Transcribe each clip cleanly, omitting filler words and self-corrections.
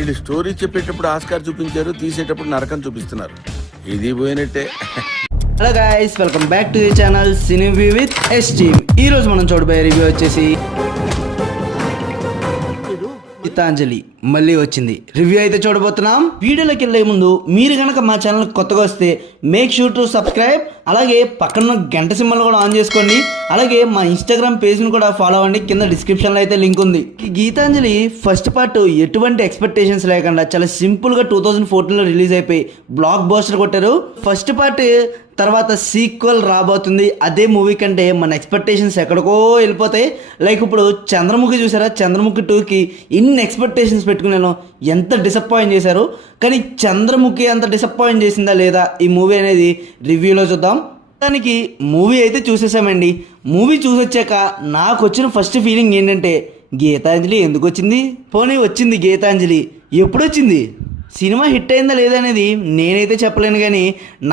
వీళ్ళు స్టోరీ చెప్పేటప్పుడు ఆస్కార్ చూపించారు, తీసేటప్పుడు నరకం చూపిస్తున్నారు. ఇది పోయినట్టే. Hello guys, welcome back to the channel cine with S team. ఈ రోజు మనం చూడబోయే రివ్యూ వచ్చేసి గీతాంజలి మళ్ళీ వచ్చింది. రివ్యూ అయితే చూడబోతున్నాం. వీడియోలోకి వెళ్ళే ముందు మీరు కనుక మా ఛానల్ కొత్తగా వస్తే మేక్ షూర్ టు సబ్స్క్రైబ్, అలాగే పక్కన గంట సింబల్ కూడా ఆన్ చేసుకోండి. అలాగే మా ఇన్స్టాగ్రామ్ పేజ్ని కూడా ఫాలో అవ్వండి, కింద డిస్క్రిప్షన్లో అయితే లింక్ ఉంది. ఈ గీతాంజలి ఫస్ట్ పార్ట్ ఎటువంటి ఎక్స్పెక్టేషన్స్ లేకుండా చాలా సింపుల్గా 2014లో రిలీజ్ అయిపోయి బ్లాక్ బస్టర్ కొట్టారు. ఫస్ట్ పార్ట్ తర్వాత సీక్వెల్ రాబోతుంది. అదే మూవీ కంటే మన ఎక్స్పెక్టేషన్స్ ఎక్కడికో వెళ్ళిపోతాయి. లైక్ ఇప్పుడు చంద్రముఖి చూసారా, చంద్రముఖి 2కి ఇన్ని ఎక్స్పెక్టేషన్స్ పెట్టుకున్నాను, ఎంత డిసప్పాయింట్ చేశారు. కానీ చంద్రముఖి అంత డిసప్పాయింట్ చేసిందా లేదా ఈ మూవీ అనేది రివ్యూలో చూద్దాం. దానికి మూవీ అయితే చూసేసామండి. మూవీ చూసొచ్చాక నాకు వచ్చిన ఫస్ట్ ఫీలింగ్ ఏంటంటే, గీతాంజలి ఎందుకు వచ్చింది? పోనీ వచ్చింది గీతాంజలి, ఎప్పుడు వచ్చింది? సినిమా హిట్ అయిందా లేదా అనేది నేనైతే చెప్పలేను, కానీ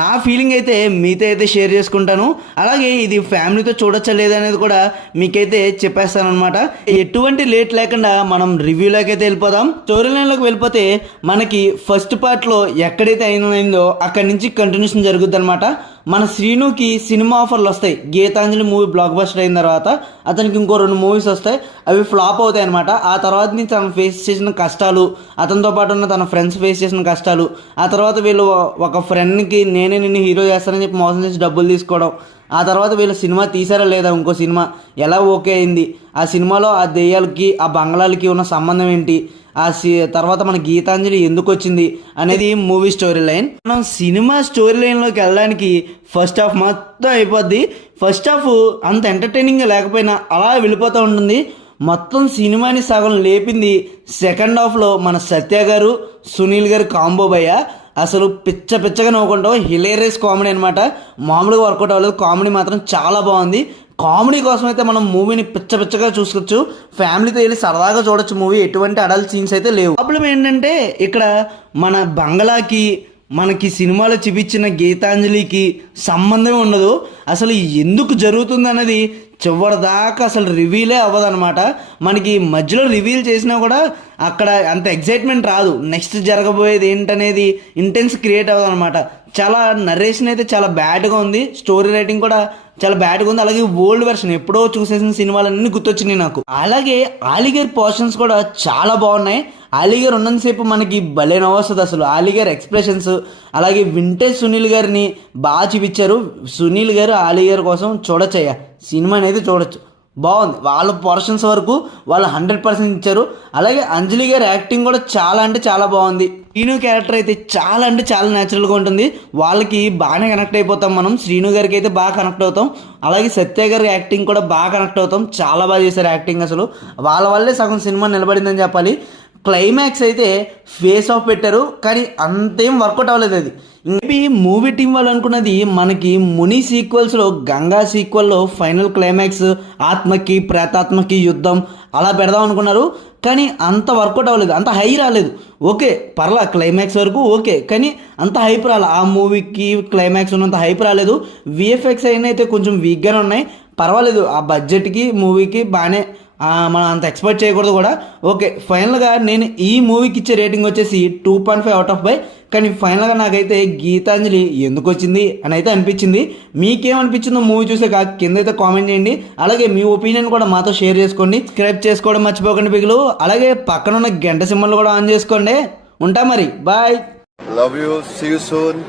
నా ఫీలింగ్ అయితే మీతో అయితే షేర్ చేసుకుంటాను. అలాగే ఇది ఫ్యామిలీతో చూడొచ్చా లేదా అనేది కూడా మీకైతే చెప్పేస్తాను అనమాట. ఎటువంటి లేట్ లేకుండా మనం రివ్యూలోకి అయితే వెళ్ళిపోదాం. స్టోరీ లైన్లోకి వెళ్ళిపోతే మనకి ఫస్ట్ పార్ట్లో ఎక్కడైతే అయిందో అక్కడి నుంచి కంటిన్యూషన్ జరుగుద్ది అనమాట. మన శ్రీనుకి సినిమా ఆఫర్లు వస్తాయి. గీతాంజలి మూవీ బ్లాక్ బస్టర్ అయిన తర్వాత అతనికి ఇంకో 2 మూవీస్ వస్తాయి, అవి ఫ్లాప్ అవుతాయి అనమాట. ఆ తర్వాత నుంచి తను ఫేస్ చేసిన కష్టాలు, అతనితో పాటు ఉన్న తన ఫ్రెండ్స్ ఫేస్ చేసిన కష్టాలు, ఆ తర్వాత వీళ్ళు ఒక ఫ్రెండ్కి నేనే నిన్ను హీరో చేస్తానని చెప్పి మోసం చేసి డబ్బులు తీసుకోవడం, ఆ తర్వాత వీళ్ళు సినిమా తీసారా లేదా, ఇంకో సినిమా ఎలా ఓకే అయింది, ఆ సినిమాలో ఆ దెయ్యాలకి ఆ బంగ్లాలకి ఉన్న సంబంధం ఏంటి, తర్వాత మన గీతాంజలి ఎందుకు వచ్చింది అనేది మూవీ స్టోరీ లైన్. మనం సినిమా స్టోరీ లైన్లోకి వెళ్ళడానికి ఫస్ట్ హాఫ్ మొత్తం అయిపోద్ది. ఫస్ట్ హాఫ్ అంత ఎంటర్టైనింగ్గా లేకపోయినా అలా వెళ్ళిపోతూ ఉంటుంది. మొత్తం సినిమాని సగం లేపింది సెకండ్ హాఫ్లో మన సత్య గారు సునీల్ గారు కాంబో భయ్య. అసలు పిచ్చగా నవ్వుకుంటాం. హిలేరియస్ కామెడీ అనమాట, మామూలుగా వర్కౌట్ అవ్వలేదు. కామెడీ మాత్రం చాలా బాగుంది. కామెడీ కోసం అయితే మనం మూవీని పిచ్చగా చూసుకోవచ్చు, ఫ్యామిలీతో వెళ్ళి సరదాగా చూడొచ్చు మూవీ. ఎటువంటి అడల్ట్ సీన్స్ అయితే లేవు. ప్రాబ్లం ఏంటంటే ఇక్కడ మన బంగ్లాకి మనకి సినిమాలో చూపించిన గీతాంజలికి సంబంధమే ఉండదు. అసలు ఎందుకు జరుగుతుంది అన్నది చివరిదాకా అసలు రివీలే అవ్వదన్నమాట. మనకి మధ్యలో రివీల్ చేసినా కూడా అక్కడ అంత ఎగ్జైట్మెంట్ రాదు. నెక్స్ట్ జరగబోయేది ఏంటనేది ఇంటెన్స్ క్రియేట్ అవ్వదు అనమాట. చాలా నరేషన్ అయితే చాలా బ్యాడ్గా ఉంది, స్టోరీ రైటింగ్ కూడా చాలా బ్యాడ్గా ఉంది. అలాగే ఓల్డ్ వెర్షన్ ఎప్పుడో చూసేసిన సినిమాలన్నీ గుర్తొచ్చినాయి నాకు. అలాగే ఆలిగర్ పోర్షన్స్ కూడా చాలా బాగున్నాయి. ఆలిగర్ ఉన్నంతసేపు మనకి భలే నవ్వొస్తుంది అసలు. ఆలిగర్ ఎక్స్ప్రెషన్స్, అలాగే వింటేజ్ సునీల్ గారిని బాగా చూపించారు. సునీల్ గారు ఆలిగర్ కోసం చూడొచ్చయ్యా, సినిమా అనేది చూడొచ్చు, బాగుంది. వాళ్ళ పోర్షన్స్ వరకు వాళ్ళు 100% ఇచ్చారు. అలాగే అంజలి గారి యాక్టింగ్ కూడా చాలా అంటే చాలా బాగుంది. శ్రీను క్యారెక్టర్ అయితే చాలా అంటే చాలా న్యాచురల్గా ఉంటుంది. వాళ్ళకి బాగానే కనెక్ట్ అయిపోతాం మనం. శ్రీను గారికి అయితే బాగా కనెక్ట్ అవుతాం. అలాగే సత్య గారి యాక్టింగ్ కూడా బాగా కనెక్ట్ అవుతాం. చాలా బాగా చేశారు యాక్టింగ్. అసలు వాళ్ళ వల్లే సగం సినిమా నిలబడిందని చెప్పాలి. క్లైమాక్స్ అయితే ఫేస్ ఆఫ్ పెట్టారు, కానీ అంతేం వర్కౌట్ అవ్వలేదు. అది మేబీ మూవీ టీం వాళ్ళు అనుకున్నది మనకి ముని సీక్వెల్స్లో గంగా సీక్వెల్లో ఫైనల్ క్లైమాక్స్ ఆత్మకి ప్రేతాత్మకి యుద్ధం అలా పెడదాం అనుకున్నారు, కానీ అంత వర్కౌట్ అవ్వలేదు, అంత హై రాలేదు. ఓకే పర్లా క్లైమాక్స్ వరకు ఓకే, కానీ అంత హైప్ రాలేదు. ఆ మూవీకి క్లైమాక్స్ ఉన్నంత హైప్ రాలేదు. విఎఫ్ఎక్స్ అయినా అయితే కొంచెం వీక్గానే ఉన్నాయి, పర్వాలేదు. ఆ బడ్జెట్కి మూవీకి బాగానే, మనం అంత ఎక్స్పెక్ట్ చేయకూడదు కూడా. ఓకే ఫైనల్గా నేను ఈ మూవీకి ఇచ్చే రేటింగ్ వచ్చేసి 2.5 అవుట్ ఆఫ్ 5. కానీ ఫైనల్గా నాకైతే గీతాంజలి ఎందుకు వచ్చింది అని అయితే అనిపించింది. మీకేమనిపించిందో మూవీ చూసే కింద అయితే కామెంట్ చేయండి. అలాగే మీ ఒపీనియన్ కూడా మాతో షేర్ చేసుకోండి. సబ్స్క్రైబ్ చేసుకోవడం మర్చిపోకండి పిల్లలు. అలాగే పక్కన ఉన్న గంట సింబల్ కూడా ఆన్ చేసుకోండి. ఉంటా మరి, bye. Love you, see you soon.